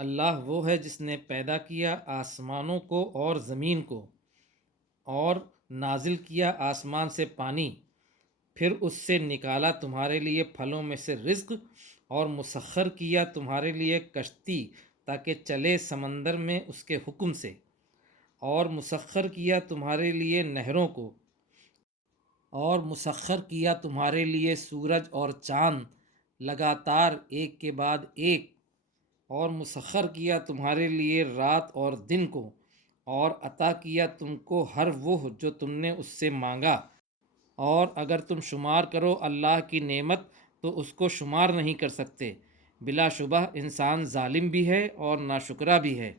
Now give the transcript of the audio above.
اللہ وہ ہے جس نے پیدا کیا آسمانوں کو اور زمین کو، اور نازل کیا آسمان سے پانی، پھر اس سے نکالا تمہارے لیے پھلوں میں سے رزق، اور مسخر کیا تمہارے لیے کشتی تاکہ چلے سمندر میں اس کے حکم سے، اور مسخر کیا تمہارے لیے نہروں کو، اور مسخر کیا تمہارے لیے سورج اور چاند لگاتار ایک کے بعد ایک، اور مسخر کیا تمہارے لیے رات اور دن کو، اور عطا کیا تم کو ہر وہ جو تم نے اس سے مانگا، اور اگر تم شمار کرو اللہ کی نعمت تو اس کو شمار نہیں کر سکتے، بلا شبہ انسان ظالم بھی ہے اور ناشکرا بھی ہے۔